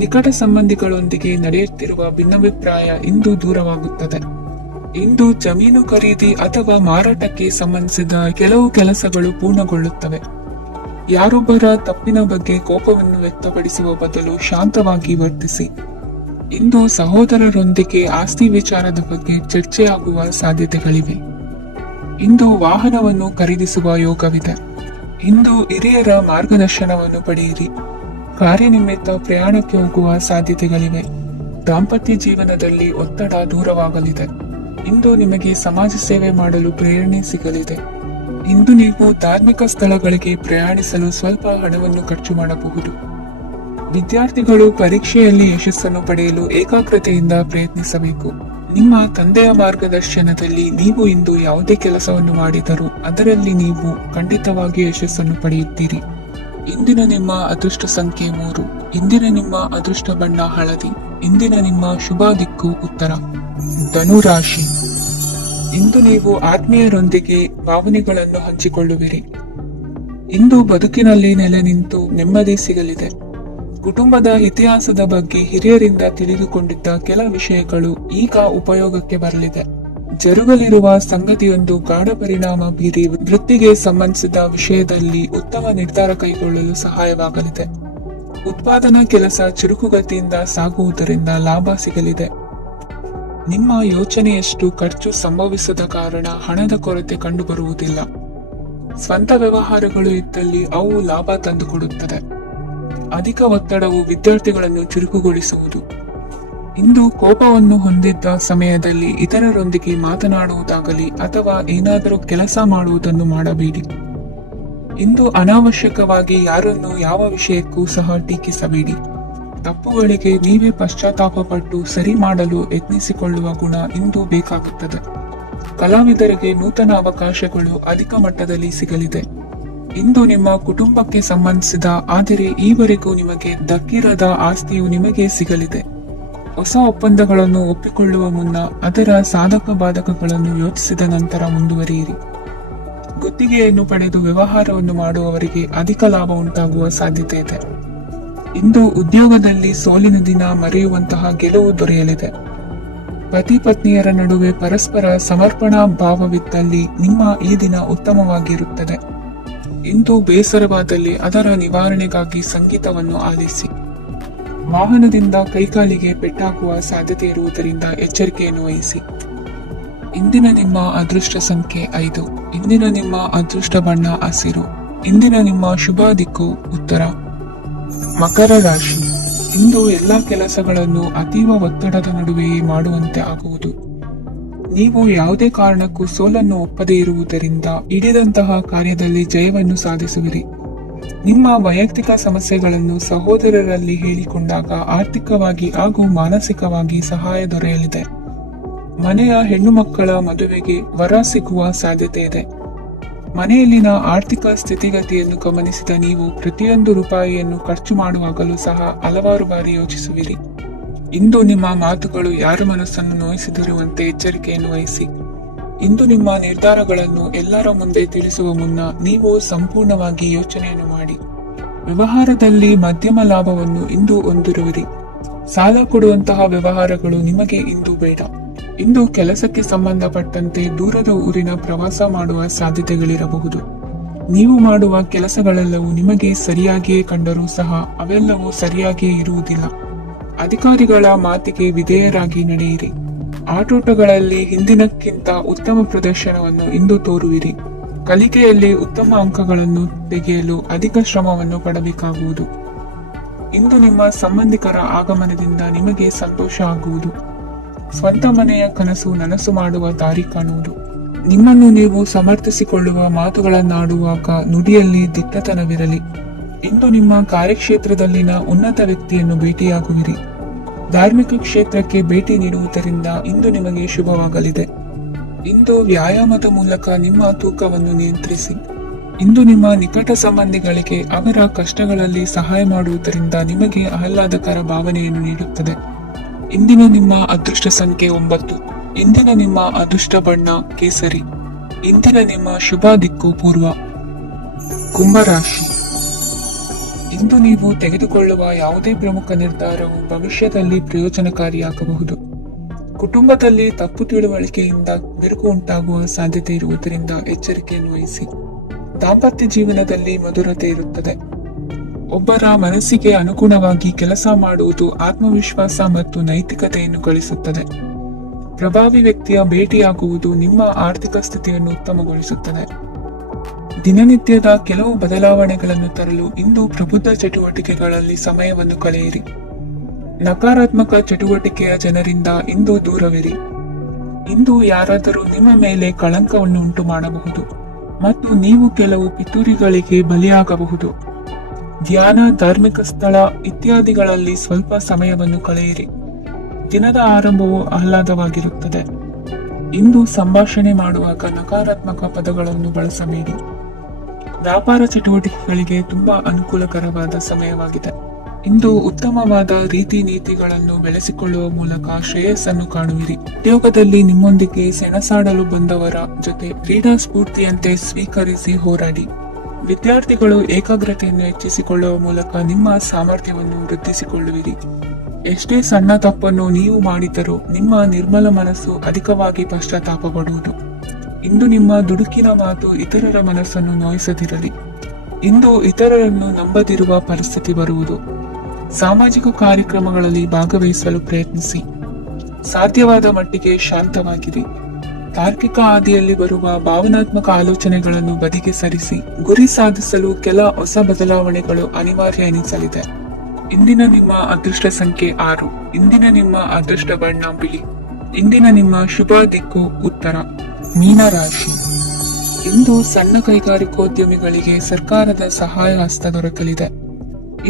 ನಿಕಟ ಸಂಬಂಧಿಗಳೊಂದಿಗೆ ನಡೆಯುತ್ತಿರುವ ಭಿನ್ನಾಭಿಪ್ರಾಯ ಇಂದು ದೂರವಾಗುತ್ತದೆ. ಇಂದು ಜಮೀನು ಖರೀದಿ ಅಥವಾ ಮಾರಾಟಕ್ಕೆ ಸಂಬಂಧಿಸಿದ ಕೆಲವು ಕೆಲಸಗಳು ಪೂರ್ಣಗೊಳ್ಳುತ್ತವೆ. ಯಾರೊಬ್ಬರ ತಪ್ಪಿನ ಬಗ್ಗೆ ಕೋಪವನ್ನು ವ್ಯಕ್ತಪಡಿಸುವ ಬದಲು ಶಾಂತವಾಗಿ ವರ್ತಿಸಿ. ಇಂದು ಸಹೋದರರೊಂದಿಗೆ ಆಸ್ತಿ ವಿಚಾರದ ಬಗ್ಗೆ ಚರ್ಚೆಯಾಗುವ ಸಾಧ್ಯತೆಗಳಿವೆ. ಇಂದು ವಾಹನವನ್ನು ಖರೀದಿಸುವ ಯೋಗವಿದೆ. ಇಂದು ಹಿರಿಯರ ಮಾರ್ಗದರ್ಶನವನ್ನು ಪಡೆಯಿರಿ. ಕಾರ್ಯನಿಮಿತ್ತ ಪ್ರಯಾಣಕ್ಕೆ ಹೋಗುವ ಸಾಧ್ಯತೆಗಳಿವೆ. ದಾಂಪತ್ಯ ಜೀವನದಲ್ಲಿ ಒತ್ತಡ ದೂರವಾಗಲಿದೆ. ಇಂದು ನಿಮಗೆ ಸಮಾಜ ಸೇವೆ ಮಾಡಲು ಪ್ರೇರಣೆ ಸಿಗಲಿದೆ. ಇಂದು ನೀವು ಧಾರ್ಮಿಕ ಸ್ಥಳಗಳಿಗೆ ಪ್ರಯಾಣಿಸಲು ಸ್ವಲ್ಪ ಹಣವನ್ನು ಖರ್ಚು ಮಾಡಬಹುದು. ವಿದ್ಯಾರ್ಥಿಗಳು ಪರೀಕ್ಷೆಯಲ್ಲಿ ಯಶಸ್ಸನ್ನು ಪಡೆಯಲು ಏಕಾಗ್ರತೆಯಿಂದ ಪ್ರಯತ್ನಿಸಬೇಕು. ನಿಮ್ಮ ತಂದೆಯ ಮಾರ್ಗದರ್ಶನದಲ್ಲಿ ನೀವು ಇಂದು ಯಾವುದೇ ಕೆಲಸವನ್ನು ಮಾಡಿದರೂ ಅದರಲ್ಲಿ ನೀವು ಖಂಡಿತವಾಗಿ ಯಶಸ್ಸನ್ನು ಪಡೆಯುತ್ತೀರಿ. ಇಂದಿನ ನಿಮ್ಮ ಅದೃಷ್ಟ ಸಂಖ್ಯೆ 3. ಇಂದಿನ ನಿಮ್ಮ ಅದೃಷ್ಟ ಬಣ್ಣ ಹಳದಿ. ಇಂದಿನ ನಿಮ್ಮ ಶುಭ ದಿಕ್ಕು ಉತ್ತರ. ಧನುರಾಶಿ. ಇಂದು ನೀವು ಆತ್ಮೀಯರೊಂದಿಗೆ ಭಾವನೆಗಳನ್ನು ಹಂಚಿಕೊಳ್ಳುವಿರಿ. ಇಂದು ಬದುಕಿನಲ್ಲಿ ನೆಲೆ ನಿಂತು ನೆಮ್ಮದಿ ಸಿಗಲಿದೆ. ಕುಟುಂಬದ ಇತಿಹಾಸದ ಬಗ್ಗೆ ಹಿರಿಯರಿಂದ ತಿಳಿದುಕೊಂಡಿದ್ದ ಕೆಲ ವಿಷಯಗಳು ಈಗ ಉಪಯೋಗಕ್ಕೆ ಬರಲಿದೆ. ಜರುಗಲಿರುವ ಸಂಗತಿಯೊಂದು ಗಾಢ ಪರಿಣಾಮ ಬೀರಿ ವೃತ್ತಿಗೆ ಸಂಬಂಧಿಸಿದ ವಿಷಯದಲ್ಲಿ ಉತ್ತಮ ನಿರ್ಧಾರ ಕೈಗೊಳ್ಳಲು ಸಹಾಯವಾಗಲಿದೆ. ಉತ್ಪಾದನಾ ಕೆಲಸ ಚುರುಕುಗತಿಯಿಂದ ಸಾಗುವುದರಿಂದ ಲಾಭ ಸಿಗಲಿದೆ. ನಿಮ್ಮ ಯೋಚನೆಯಷ್ಟು ಖರ್ಚು ಸಂಭವಿಸದ ಕಾರಣ ಹಣದ ಕೊರತೆ ಕಂಡುಬರುವುದಿಲ್ಲ. ಸ್ವಂತ ವ್ಯವಹಾರಗಳು ಇದ್ದಲ್ಲಿ ಅವು ಲಾಭ ತಂದುಕೊಡುತ್ತದೆ. ಅಧಿಕ ಒತ್ತಡವು ವಿದ್ಯಾರ್ಥಿಗಳನ್ನು ಚುರುಕುಗೊಳಿಸುವುದು. ಇಂದು ಕೋಪವನ್ನು ಹೊಂದಿದ್ದ ಸಮಯದಲ್ಲಿ ಇತರರೊಂದಿಗೆ ಮಾತನಾಡುವುದಾಗಲಿ ಅಥವಾ ಏನಾದರೂ ಕೆಲಸ ಮಾಡುವುದನ್ನು ಮಾಡಬೇಡಿ. ಇಂದು ಅನಾವಶ್ಯಕವಾಗಿ ಯಾರನ್ನು ಯಾವ ವಿಷಯಕ್ಕೂ ಸಹ ಟೀಕಿಸಬೇಡಿ. ತಪ್ಪುಗಳಿಗೆ ನೀವೇ ಪಶ್ಚಾತ್ತಾಪಪಟ್ಟು ಸರಿ ಮಾಡಲು ಯತ್ನಿಸಿಕೊಳ್ಳುವ ಗುಣ ಇಂದು ಬೇಕಾಗುತ್ತದೆ. ಕಲಾವಿದರಿಗೆ ನೂತನ ಅವಕಾಶಗಳು ಅಧಿಕ ಮಟ್ಟದಲ್ಲಿ ಸಿಗಲಿದೆ. ಇಂದು ನಿಮ್ಮ ಕುಟುಂಬಕ್ಕೆ ಸಂಬಂಧಿಸಿದ ಆದರೆ ಈವರೆಗೂ ನಿಮಗೆ ದಕ್ಕಿರದ ಆಸ್ತಿಯು ನಿಮಗೆ ಸಿಗಲಿದೆ. ಹೊಸ ಒಪ್ಪಂದಗಳನ್ನು ಒಪ್ಪಿಕೊಳ್ಳುವ ಮುನ್ನ ಅದರ ಸಾಧಕ ಬಾಧಕಗಳನ್ನು ಯೋಚಿಸಿದ ನಂತರ ಮುಂದುವರಿಯಿರಿ. ಗುತ್ತಿಗೆಯನ್ನು ಪಡೆದು ವ್ಯವಹಾರವನ್ನು ಮಾಡುವವರಿಗೆ ಅಧಿಕ ಲಾಭ ಉಂಟಾಗುವ ಸಾಧ್ಯತೆ ಇದೆ. ಇಂದು ಉದ್ಯೋಗದಲ್ಲಿ ಸೋಲಿನ ದಿನ ಮರೆಯುವಂತಹ ಗೆಲುವು ದೊರೆಯಲಿದೆ. ಪತಿ ಪತ್ನಿಯರ ನಡುವೆ ಪರಸ್ಪರ ಸಮರ್ಪಣಾ ಭಾವವಿದ್ದಲ್ಲಿ ನಿಮ್ಮ ಈ ದಿನ ಉತ್ತಮವಾಗಿರುತ್ತದೆ. ಇಂದು ಬೇಸರವಾದಲ್ಲಿ ಅದರ ನಿವಾರಣೆಗಾಗಿ ಸಂಗೀತವನ್ನು ಆಲಿಸಿ. ವಾಹನದಿಂದ ಕೈಕಾಲಿಗೆ ಪೆಟ್ಟಾಗುವ ಸಾಧ್ಯತೆ ಇರುವುದರಿಂದ ಎಚ್ಚರಿಕೆಯನ್ನು ವಹಿಸಿ. ಇಂದಿನ ನಿಮ್ಮ ಅದೃಷ್ಟ ಸಂಖ್ಯೆ 5. ಇಂದಿನ ನಿಮ್ಮ ಅದೃಷ್ಟ ಬಣ್ಣ ಹಸಿರು. ಇಂದಿನ ನಿಮ್ಮ ಶುಭ ದಿಕ್ಕು ಉತ್ತರ. ಮಕರ ರಾಶಿ. ಇಂದು ಎಲ್ಲಾ ಕೆಲಸಗಳನ್ನು ಅತೀವ ಒತ್ತಡದ ನಡುವೆಯೇ ಮಾಡುವಂತೆ ಆಗುವುದು. ನೀವು ಯಾವುದೇ ಕಾರಣಕ್ಕೂ ಸೋಲನ್ನು ಒಪ್ಪದೇ ಇರುವುದರಿಂದ ಹಿಡಿದಂತಹ ಕಾರ್ಯದಲ್ಲಿ ಜಯವನ್ನು ಸಾಧಿಸುವಿರಿ. ನಿಮ್ಮ ವೈಯಕ್ತಿಕ ಸಮಸ್ಯೆಗಳನ್ನು ಸಹೋದರರಲ್ಲಿ ಹೇಳಿಕೊಂಡಾಗ ಆರ್ಥಿಕವಾಗಿ ಹಾಗೂ ಮಾನಸಿಕವಾಗಿ ಸಹಾಯ ದೊರೆಯಲಿದೆ. ಮನೆಯ ಹೆಣ್ಣು ಮಕ್ಕಳ ಮದುವೆಗೆ ವರ ಸಿಗುವ ಸಾಧ್ಯತೆ ಇದೆ. ಮನೆಯಲ್ಲಿನ ಆರ್ಥಿಕ ಸ್ಥಿತಿಗತಿಯನ್ನು ಗಮನಿಸಿದ ನೀವು ಪ್ರತಿಯೊಂದು ರೂಪಾಯಿಯನ್ನು ಖರ್ಚು ಮಾಡುವಾಗಲೂ ಸಹ ಹಲವಾರು ಬಾರಿ ಯೋಚಿಸುವಿರಿ. ಇಂದು ನಿಮ್ಮ ಮಾತುಗಳು ಯಾರ ಮನಸ್ಸನ್ನು ನೋಯಿಸಿದಿರುವಂತೆ ಎಚ್ಚರಿಕೆಯನ್ನು ವಹಿಸಿ. ಇಂದು ನಿಮ್ಮ ನಿರ್ಧಾರಗಳನ್ನು ಎಲ್ಲರ ಮುಂದೆ ತಿಳಿಸುವ ಮುನ್ನ ನೀವು ಸಂಪೂರ್ಣವಾಗಿ ಯೋಚನೆಯನ್ನು ಮಾಡಿ. ವ್ಯವಹಾರದಲ್ಲಿ ಮಧ್ಯಮ ಲಾಭವನ್ನು ಇಂದು ಹೊಂದಿರುವಿರಿ. ಸಾಲ ಕೊಡುವಂತಹ ವ್ಯವಹಾರಗಳು ನಿಮಗೆ ಇಂದು ಬೇಡ. ಇಂದು ಕೆಲಸಕ್ಕೆ ಸಂಬಂಧಪಟ್ಟಂತೆ ದೂರದ ಊರಿನ ಪ್ರವಾಸ ಮಾಡುವ ಸಾಧ್ಯತೆಗಳಿರಬಹುದು. ನೀವು ಮಾಡುವ ಕೆಲಸಗಳೆಲ್ಲವೂ ನಿಮಗೆ ಸರಿಯಾಗಿಯೇ ಕಂಡರೂ ಸಹ ಅವೆಲ್ಲವೂ ಸರಿಯಾಗಿಯೇ ಇರುವುದಿಲ್ಲ. ಅಧಿಕಾರಿಗಳ ಮಾತಿಗೆ ವಿಧೇಯರಾಗಿ ನಡೆಯಿರಿ. ಆಟೋಟಗಳಲ್ಲಿ ಹಿಂದಿನಕ್ಕಿಂತ ಉತ್ತಮ ಪ್ರದರ್ಶನವನ್ನು ಇಂದು ತೋರುವಿರಿ. ಕಲಿಕೆಯಲ್ಲಿ ಉತ್ತಮ ಅಂಕಗಳನ್ನು ತೆಗೆಯಲು ಅಧಿಕ ಶ್ರಮವನ್ನು ಪಡಬೇಕಾಗುವುದು. ಇಂದು ನಿಮ್ಮ ಸಂಬಂಧಿಕರ ಆಗಮನದಿಂದ ನಿಮಗೆ ಸಂತೋಷ ಆಗುವುದು. ಸ್ವಂತ ಮನೆಯ ಕನಸು ನನಸು ಮಾಡುವ ದಾರಿ ಕಾಣುವುದು. ನಿಮ್ಮನ್ನು ನೀವು ಸಮರ್ಥಿಸಿಕೊಳ್ಳುವ ಮಾತುಗಳನ್ನಾಡುವಾಗ ನುಡಿಯಲ್ಲಿ ದಿಟ್ಟತನವಿರಲಿ. ಇಂದು ನಿಮ್ಮ ಕಾರ್ಯಕ್ಷೇತ್ರದಲ್ಲಿನ ಉನ್ನತ ವ್ಯಕ್ತಿಯನ್ನು ಭೇಟಿಯಾಗುವಿರಿ. ಧಾರ್ಮಿಕ ಕ್ಷೇತ್ರಕ್ಕೆ ಭೇಟಿ ನೀಡುವುದರಿಂದ ಇಂದು ನಿಮಗೆ ಶುಭವಾಗಲಿದೆ. ಇಂದು ವ್ಯಾಯಾಮದ ಮೂಲಕ ನಿಮ್ಮ ತೂಕವನ್ನು ನಿಯಂತ್ರಿಸಿ. ಇಂದು ನಿಮ್ಮ ನಿಕಟ ಸಂಬಂಧಿಗಳಿಗೆ ಅವರ ಕಷ್ಟಗಳಲ್ಲಿ ಸಹಾಯ ಮಾಡುವುದರಿಂದ ನಿಮಗೆ ಆಹ್ಲಾದಕರ ಭಾವನೆಯನ್ನು ನೀಡುತ್ತದೆ. ಇಂದಿನ ನಿಮ್ಮ ಅದೃಷ್ಟ ಸಂಖ್ಯೆ 9. ಇಂದಿನ ನಿಮ್ಮ ಅದೃಷ್ಟ ಬಣ್ಣ ಕೇಸರಿ. ಇಂದಿನ ನಿಮ್ಮ ಶುಭ ದಿಕ್ಕು ಪೂರ್ವ. ಕುಂಭರಾಶಿ. ಇಂದು ನೀವು ತೆಗೆದುಕೊಳ್ಳುವ ಯಾವುದೇ ಪ್ರಮುಖ ನಿರ್ಧಾರವು ಭವಿಷ್ಯದಲ್ಲಿ ಪ್ರಯೋಜನಕಾರಿಯಾಗಬಹುದು. ಕುಟುಂಬದಲ್ಲಿ ತಪ್ಪು ತಿಳುವಳಿಕೆಯಿಂದ ಬಿರುಕು ಉಂಟಾಗುವ ಸಾಧ್ಯತೆ ಇರುವುದರಿಂದ ಎಚ್ಚರಿಕೆಯನ್ನು ವಹಿಸಿ. ದಾಂಪತ್ಯ ಜೀವನದಲ್ಲಿ ಮಧುರತೆ ಇರುತ್ತದೆ. ಒಬ್ಬರ ಮನಸ್ಸಿಗೆ ಅನುಗುಣವಾಗಿ ಕೆಲಸ ಮಾಡುವುದು ಆತ್ಮವಿಶ್ವಾಸ ಮತ್ತು ನೈತಿಕತೆಯನ್ನು ಗಳಿಸುತ್ತದೆ. ಪ್ರಭಾವಿ ವ್ಯಕ್ತಿಯ ಭೇಟಿಯಾಗುವುದು ನಿಮ್ಮ ಆರ್ಥಿಕ ಸ್ಥಿತಿಯನ್ನು ಉತ್ತಮಗೊಳಿಸುತ್ತದೆ. ದಿನನಿತ್ಯದ ಕೆಲವು ಬದಲಾವಣೆಗಳನ್ನು ತರಲು ಇಂದು ಪ್ರಬುದ್ಧ ಚಟುವಟಿಕೆಗಳಲ್ಲಿ ಸಮಯವನ್ನು ಕಳೆಯಿರಿ. ನಕಾರಾತ್ಮಕ ಚಟುವಟಿಕೆಯ ಜನರಿಂದ ಇಂದು ದೂರವಿರಿ. ಇಂದು ಯಾರಾದರೂ ನಿಮ್ಮ ಮೇಲೆ ಕಳಂಕವನ್ನು ಉಂಟು ಮಾಡಬಹುದು ಮತ್ತು ನೀವು ಕೆಲವು ಪಿತೂರಿಗಳಿಗೆ ಬಲಿಯಾಗಬಹುದು. ಧ್ಯಾನ, ಧಾರ್ಮಿಕ ಸ್ಥಳ ಇತ್ಯಾದಿಗಳಲ್ಲಿ ಸ್ವಲ್ಪ ಸಮಯವನ್ನು ಕಳೆಯಿರಿ. ದಿನದ ಆರಂಭವು ಆಹ್ಲಾದವಾಗಿರುತ್ತದೆ. ಇಂದು ಸಂಭಾಷಣೆ ಮಾಡುವಾಗ ನಕಾರಾತ್ಮಕ ಪದಗಳನ್ನು ಬಳಸಬೇಡಿ. ವ್ಯಾಪಾರ ಚಟುವಟಿಕೆಗಳಿಗೆ ತುಂಬಾ ಅನುಕೂಲಕರವಾದ ಸಮಯವಾಗಿದೆ. ಇಂದು ಉತ್ತಮವಾದ ರೀತಿ ನೀತಿಗಳನ್ನು ಬೆಳೆಸಿಕೊಳ್ಳುವ ಮೂಲಕ ಶ್ರೇಯಸ್ಸನ್ನು ಕಾಣುವಿರಿ. ಉದ್ಯೋಗದಲ್ಲಿ ನಿಮ್ಮೊಂದಿಗೆ ಸೆಣಸಾಡಲು ಬಂದವರ ಜೊತೆ ಕ್ರೀಡಾ ಸ್ಫೂರ್ತಿಯಂತೆ ಸ್ವೀಕರಿಸಿ ಹೋರಾಡಿ. ವಿದ್ಯಾರ್ಥಿಗಳು ಏಕಾಗ್ರತೆಯನ್ನು ಹೆಚ್ಚಿಸಿಕೊಳ್ಳುವ ಮೂಲಕ ನಿಮ್ಮ ಸಾಮರ್ಥ್ಯವನ್ನು ವೃದ್ಧಿಸಿಕೊಳ್ಳುವಿರಿ. ಎಷ್ಟೇ ಸಣ್ಣ ತಪ್ಪನ್ನು ನೀವು ಮಾಡಿದರೂ ನಿಮ್ಮ ನಿರ್ಮಲ ಮನಸ್ಸು ಅಧಿಕವಾಗಿ ಪಶ್ಚಾತ್ತಾಪ ಪಡುವುದು. ಇಂದು ನಿಮ್ಮ ದುಡುಕಿನ ಮಾತು ಇತರರ ಮನಸ್ಸನ್ನು ನೋಯಿಸದಿರಲಿ. ಇಂದು ಇತರರನ್ನು ನಂಬದಿರುವ ಪರಿಸ್ಥಿತಿ ಬರುವುದು. ಸಾಮಾಜಿಕ ಕಾರ್ಯಕ್ರಮಗಳಲ್ಲಿ ಭಾಗವಹಿಸಲು ಪ್ರಯತ್ನಿಸಿ. ಸಾಧ್ಯವಾದ ಮಟ್ಟಿಗೆ ಶಾಂತವಾಗಿರಿ. ತಾರ್ಕಿಕ ಹಾದಿಯಲ್ಲಿ ಬರುವ ಭಾವನಾತ್ಮಕ ಆಲೋಚನೆಗಳನ್ನು ಬದಿಗೆ ಸರಿಸಿ. ಗುರಿ ಸಾಧಿಸಲು ಕೆಲ ಹೊಸ ಬದಲಾವಣೆಗಳು ಅನಿವಾರ್ಯ ಎನಿಸಲಿದೆ. ಇಂದಿನ ನಿಮ್ಮ ಅದೃಷ್ಟ ಸಂಖ್ಯೆ 6. ಇಂದಿನ ನಿಮ್ಮ ಅದೃಷ್ಟ ಬಣ್ಣ ಬಿಳಿ. ಇಂದಿನ ನಿಮ್ಮ ಶುಭ ದಿಕ್ಕು ಉತ್ತರ. ಮೀನರಾಶಿ. ಇಂದು ಸಣ್ಣ ಕೈಗಾರಿಕೋದ್ಯಮಿಗಳಿಗೆ ಸರ್ಕಾರದ ಸಹಾಯ ಹಸ್ತ ದೊರಕಲಿದೆ.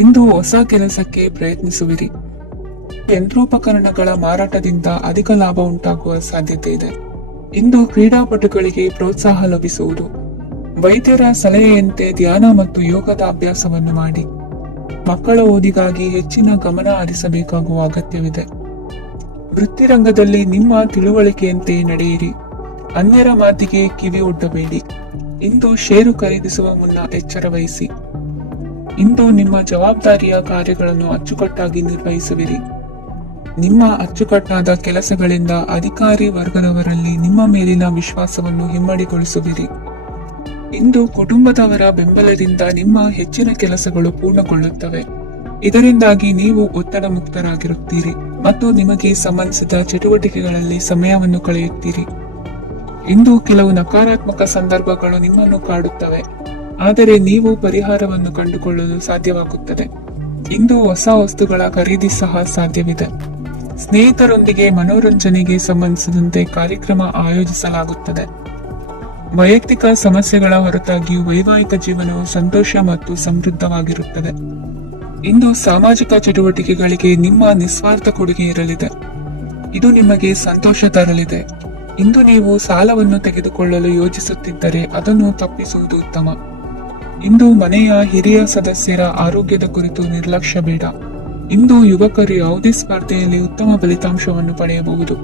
ಇಂದು ಹೊಸ ಕೆಲಸಕ್ಕೆ ಪ್ರಯತ್ನಿಸುವಿರಿ. ಯಂತ್ರೋಪಕರಣಗಳ ಮಾರಾಟದಿಂದ ಅಧಿಕ ಲಾಭ ಉಂಟಾಗುವ ಸಾಧ್ಯತೆ ಇದೆ. ಇಂದು ಕ್ರೀಡಾಪಟುಗಳಿಗೆ ಪ್ರೋತ್ಸಾಹ ಲಭಿಸುವುದು. ವೈದ್ಯರ ಸಲಹೆಯಂತೆ ಧ್ಯಾನ ಮತ್ತು ಯೋಗದ ಅಭ್ಯಾಸವನ್ನು ಮಾಡಿ. ಮಕ್ಕಳ ಓದಿಗಾಗಿ ಹೆಚ್ಚಿನ ಗಮನ ಹರಿಸಬೇಕಾಗುವ ಅಗತ್ಯವಿದೆ. ವೃತ್ತಿರಂಗದಲ್ಲಿ ನಿಮ್ಮ ತಿಳುವಳಿಕೆಯಂತೆ ನಡೆಯಿರಿ. ಅನ್ಯರ ಮಾತಿಗೆ ಕಿವಿ ಒಡ್ಡಬೇಡಿ. ಇಂದು ಷೇರು ಖರೀದಿಸುವ ಮುನ್ನ ಎಚ್ಚರ ವಹಿಸಿ. ಇಂದು ನಿಮ್ಮ ಜವಾಬ್ದಾರಿಯ ಕಾರ್ಯಗಳನ್ನು ಅಚ್ಚುಕಟ್ಟಾಗಿ ನಿರ್ವಹಿಸುವಿರಿ. ನಿಮ್ಮ ಅಚ್ಚುಕಟ್ಟಾದ ಕೆಲಸಗಳಿಂದ ಅಧಿಕಾರಿ ವರ್ಗದವರಲ್ಲಿ ನಿಮ್ಮ ಮೇಲಿನ ವಿಶ್ವಾಸವನ್ನು ಇಮ್ಮಡಿಗೊಳಿಸುವಿರಿ. ಇಂದು ಕುಟುಂಬದವರ ಬೆಂಬಲದಿಂದ ನಿಮ್ಮ ಹೆಚ್ಚಿನ ಕೆಲಸಗಳು ಪೂರ್ಣಗೊಳ್ಳುತ್ತವೆ. ಇದರಿಂದಾಗಿ ನೀವು ಒತ್ತಡ ಮುಕ್ತರಾಗಿರುತ್ತೀರಿ ಮತ್ತು ನಿಮಗೆ ಸಂಬಂಧಿಸಿದ ಚಟುವಟಿಕೆಗಳಲ್ಲಿ ಸಮಯವನ್ನು ಕಳೆಯುತ್ತೀರಿ. ಇಂದು ಕೆಲವು ನಕಾರಾತ್ಮಕ ಸಂದರ್ಭಗಳು ನಿಮ್ಮನ್ನು ಕಾಡುತ್ತವೆ, ಆದರೆ ನೀವು ಪರಿಹಾರವನ್ನು ಕಂಡುಕೊಳ್ಳಲು ಸಾಧ್ಯವಾಗುತ್ತದೆ. ಇಂದು ಹೊಸ ವಸ್ತುಗಳ ಖರೀದಿ ಸಹ ಸಾಧ್ಯವಿದೆ. ಸ್ನೇಹಿತರೊಂದಿಗೆ ಮನೋರಂಜನೆಗೆ ಸಂಬಂಧಿಸಿದಂತೆ ಕಾರ್ಯಕ್ರಮ ಆಯೋಜಿಸಲಾಗುತ್ತದೆ. ವೈಯಕ್ತಿಕ ಸಮಸ್ಯೆಗಳ ಹೊರತಾಗಿಯೂ ವೈವಾಹಿಕ ಜೀವನವು ಸಂತೋಷ ಮತ್ತು ಸಮೃದ್ಧವಾಗಿರುತ್ತದೆ. ಇಂದು ಸಾಮಾಜಿಕ ಚಟುವಟಿಕೆಗಳಿಗೆ ನಿಮ್ಮ ನಿಸ್ವಾರ್ಥ ಕೊಡುಗೆ ಇರಲಿದೆ. ಇದು ನಿಮಗೆ ಸಂತೋಷ ತರಲಿದೆ. ಇಂದು ನೀವು ಸಾಲವನ್ನು ತೆಗೆದುಕೊಳ್ಳಲು ಯೋಜಿಸುತ್ತಿದ್ದರೆ ಅದನ್ನು ತಪ್ಪಿಸುವುದು ಉತ್ತಮ. ಇಂದು ಮನೆಯ ಹಿರಿಯ ಸದಸ್ಯರ ಆರೋಗ್ಯದ ಕುರಿತು ನಿರ್ಲಕ್ಷ್ಯ ಬೇಡ. ಇಂದು ಯುವಕರು ಯಾವುದೇ ಸ್ಪರ್ಧೆಯಲ್ಲಿ ಉತ್ತಮ ಫಲಿತಾಂಶವನ್ನು ಪಡೆಯಬಹುದು.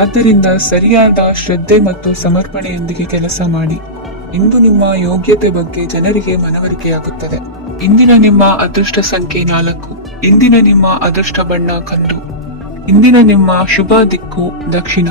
ಆದ್ದರಿಂದ ಸರಿಯಾದ ಶ್ರದ್ಧೆ ಮತ್ತು ಸಮರ್ಪಣೆಯೊಂದಿಗೆ ಕೆಲಸ ಮಾಡಿ. ಇಂದು ನಿಮ್ಮ ಯೋಗ್ಯತೆ ಬಗ್ಗೆ ಜನರಿಗೆ ಮನವರಿಕೆಯಾಗುತ್ತದೆ. ಇಂದಿನ ನಿಮ್ಮ ಅದೃಷ್ಟ ಸಂಖ್ಯೆ 4. ಇಂದಿನ ನಿಮ್ಮ ಅದೃಷ್ಟ ಬಣ್ಣ ಕಂದು. ಇಂದಿನ ನಿಮ್ಮ ಶುಭ ದಿಕ್ಕು ದಕ್ಷಿಣ.